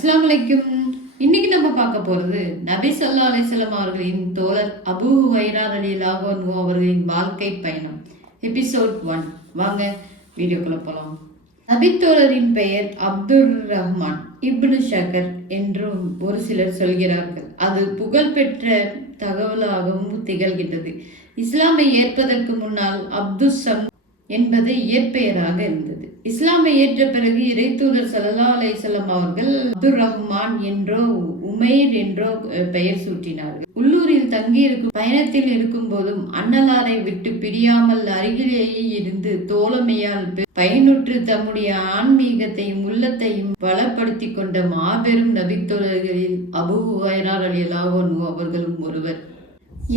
அஸ்லாம் வலைக்கும் இன்னைக்கு நம்ம பார்க்க போறது நபி சொல்லா அலைஹி அவர்களின் தோழர் அபூ ஹுரைரா அலி அன்ஹு அவர்களின் வாழ்க்கை பயணம். Episode one. வாங்க வீடியோக்குள்ள போலாம். நபித்தோழரின் பெயர் அப்துல் ரஹ்மான் இப்னு ஷகர் என்றும் ஒரு சிலர் சொல்கிறார்கள். அது புகழ்பெற்ற தகவலாகவும் திகழ்கின்றது. இஸ்லாமை ஏற்பதற்கு முன்னால் அப்துல் சம் என்பது இயற்பெயராக இருந்தது. இஸ்லாமை ஏற்ற பிறகு இறைத்தூதர் சல்லா அலைஹிஸ்ஸலாம் அவர்கள் அப்துர் ரஹ்மான் என்றோ உமேர் என்றோ பெயர் சூட்டினார்கள். உள்ளூரில் தங்கியிருக்கும் பயணத்தில் இருக்கும் போதும் அன்னலாரை விட்டு பிரியாமல் அருகிலேயே இருந்து தோழமையால் பயனுற்று தம்முடைய ஆன்மீகத்தையும் உள்ளத்தையும் பலப்படுத்தி கொண்ட மாபெரும் நபித்தொழர்களில் அபு வயனார் அலி அன்ஹு அவர்களும் ஒருவர்.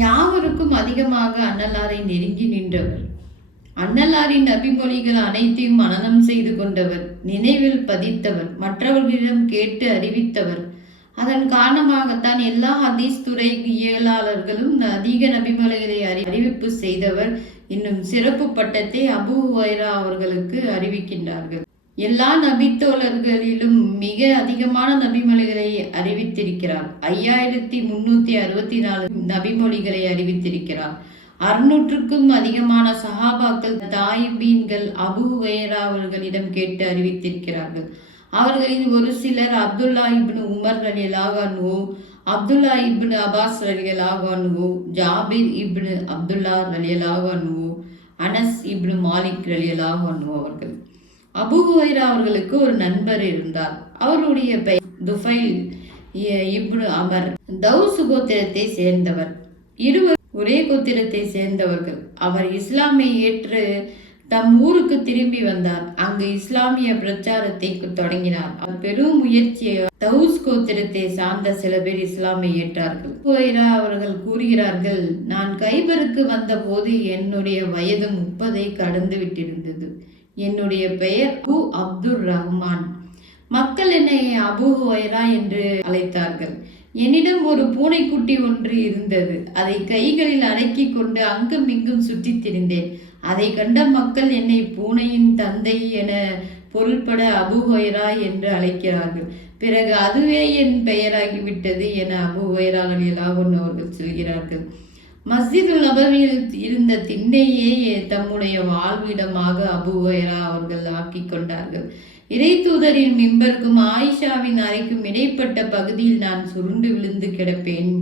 யாவருக்கும் அதிகமாக அன்னலாரை நெருங்கி நின்றவர். அன்னலாரின் அபிமொழிகள் அனைத்தையும் மனனம் செய்து கொண்டவர் நினைவில் பதித்தவர் மற்றவர்களிடம் கேட்டு அறிவித்தவர். அதன் காரணமாகத்தான் எல்லா ஹதீஸ் துறை இயலாளர்களும் அதிக நபிமொழிகளை அறி- அறிவிப்பு செய்தவர் இன்னும் சிறப்பு பட்டத்தை அபு ஹுரைரா அவர்களுக்கு அறிவிக்கின்றார்கள். எல்லா நபித்தோழர்களிலும் மிக அதிகமான நபிமொழிகளை அறிவித்திருக்கிறார். ஐயாயிரத்தி முன்னூத்தி அறுபத்தி நாலு நபிமொழிகளை அறிவித்திருக்கிறார். அறுநூற்றுக்கும் அதிகமான சஹாபாக்கள் தாயிபீன்கள் அபு ஹுரைரா அவர்களிடம் கேட்டு அறிவித்திருக்கிறார்கள். அவர்களில் ஒரு சிலர் அப்துல்லா இப்னு உமர் ரலியல்லாஹு அப்துல்லா இப்னு அபாஸ் ரலியல்லாஹு அன்ஹு ஜாபிர் இப்னு அப்துல்லா ரலியல்லாஹு அனஸ் இப்னு மாலிக் ரலியலாகோ அவர்கள். அபு ஹுரைரா அவர்களுக்கு ஒரு நண்பர் இருந்தார். அவருடைய பெயர் துஃபைல் இப்னு அமர். தௌசு கோத்திரத்தை சேர்ந்தவர். இருவர் ஒரே கோத்திரத்தை சேர்ந்தவர்கள். அவர் இஸ்லாமை ஏற்று தம் ஊருக்கு திரும்பி வந்தார். அங்கு இஸ்லாமிய பிரச்சாரத்தை தொடங்கினார். அவர் பெரும் முயற்சியை தௌஸ் கோத்திரத்தை சார்ந்த சில பேர் இஸ்லாமை ஏற்றார்கள். ஹுரைரா அவர்கள் கூறுகிறார்கள் நான் கைபருக்கு வந்தபோது என்னுடைய வயது முப்பதை கடந்து விட்டிருந்தது. என்னுடைய பெயர் அபு அப்துல் ரஹ்மான் மக்கள் என்னை அபு ஹுரைரா என்று அழைத்தார்கள். என்னிடம் ஒரு பூனைக்குட்டி ஒன்று இருந்தது. அதை கைகளில் அடக்கி கொண்டு அங்கும் இங்கும் சுற்றித் திரிந்தேன். அதை கண்ட மக்கள் என்னை பூனையின் தந்தை என பொருள்பட அபு என்று அழைக்கிறார்கள். பிறகு அதுவே என் பெயராகிவிட்டது என அபு ஹுரைரா அவர்கள் சொல்கிறார்கள். மஸ்ஜிது நபரில் இருந்த திண்ணையே தம்முடைய வாழ்விடமாக அபு அவர்கள் ஆக்கி கொண்டார்கள். இறைத்தூதரின் மிம்பருக்கும் ஆயிஷாவின் அறைக்கும் இடைப்பட்ட பகுதியில் நான் சுருண்டு விழுந்து கிடப்பேன்.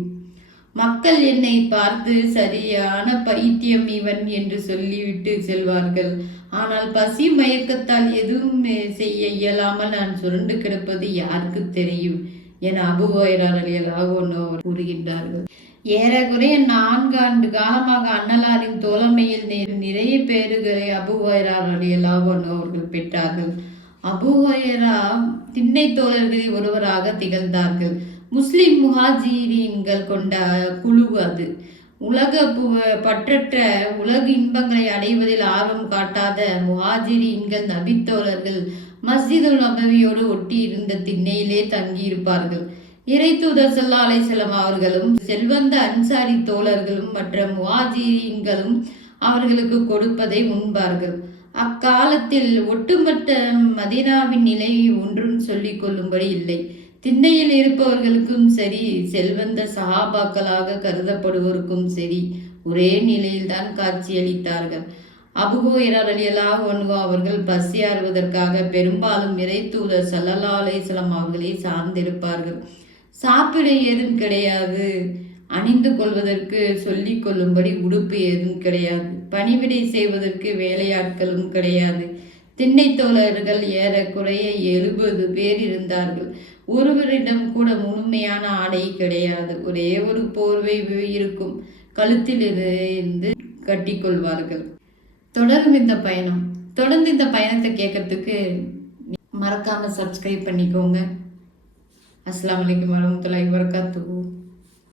மக்கள் என்னை பார்த்து சரியான பைத்தியம் இவன் என்று சொல்லிவிட்டு செல்வார்கள். ஆனால் பசி மயக்கத்தால் எதுவும் செய்ய இயலாமல் நான் சுருண்டு கிடப்பது யாருக்கு தெரியும்? என அபுவாயிராக ஒன்று கூறுகின்றார்கள். ஏறக்குறைய நான்கு ஆண்டு காலமாக அன்னலாரின் தோழமையில் நிறைய பேருகளை அபுவாயிராக ஒன்று அவர்கள் பெற்றார்கள். அபுஹயரா திண்ணை தோழர்களில் ஒருவராக திகழ்ந்தார்கள். முஸ்லிம் முஹாஜீரீன்கள் கொண்ட குழு அது. உலக பு- பற்றற்ற உலக இன்பங்களை அடைவதில் ஆர்வம் காட்டாத முஹாஜிரீன்கள் நபித்தோழர்கள் மஸ்ஜிதுல் நபவியோடு ஒட்டி இருந்த திண்ணையிலே தங்கியிருப்பார்கள். இறைத்தூதர் சல்லா அலைசலம் அவர்களும் செல்வந்த அன்சாரி தோழர்களும் மற்ற முஹாஜிரீன்களும் அவர்களுக்கு கொடுப்பதை உண்பார்கள். அக்காலத்தில் ஒட்டுமொத்த மதீனாவின் நிலை ஒன்றும் சொல்லிக் கொள்ளும்படி இல்லை. திண்ணையில் இருப்பவர்களுக்கும் சரி செல்வந்த சஹாபாக்களாக கருதப்படுவோருக்கும் சரி ஒரே நிலையில்தான் காட்சியளித்தார்கள். அபுஹுரைரா ரலியல்லாஹு அன்ஹு அவர்கள் பசியாறுவதற்காக பெரும்பாலும் இறைத்தூதர் சல்லல்லா அலைஹி அவர்களை சார்ந்திருப்பார்கள். சாப்பிட ஏதும் கிடையாது. அணிந்து கொள்வதற்கு சொல்லிக் கொள்ளும்படி உடுப்பு ஏதும் கிடையாது. பணிவிடை செய்வதற்கு வேலையாட்களும் கிடையாது. திண்ணைத்தோழர்கள் ஏறக்குறைய எழுபது பேர் இருந்தார்கள். ஒருவரிடம் கூட முழுமையான ஆடை கிடையாது. ஒரே ஒரு போர்வை இருக்கும். கழுத்தில் இருந்து கட்டிக்கொள்வார்கள். தொடரும் இந்த பயணம். தொடர்ந்து இந்த பயணத்தை கேட்கறதுக்கு மறக்காம சப்ஸ்கிரைப் பண்ணிக்கோங்க. அஸ்லாம் வலைக்கம் வரமத்துல வரகாத்துஹு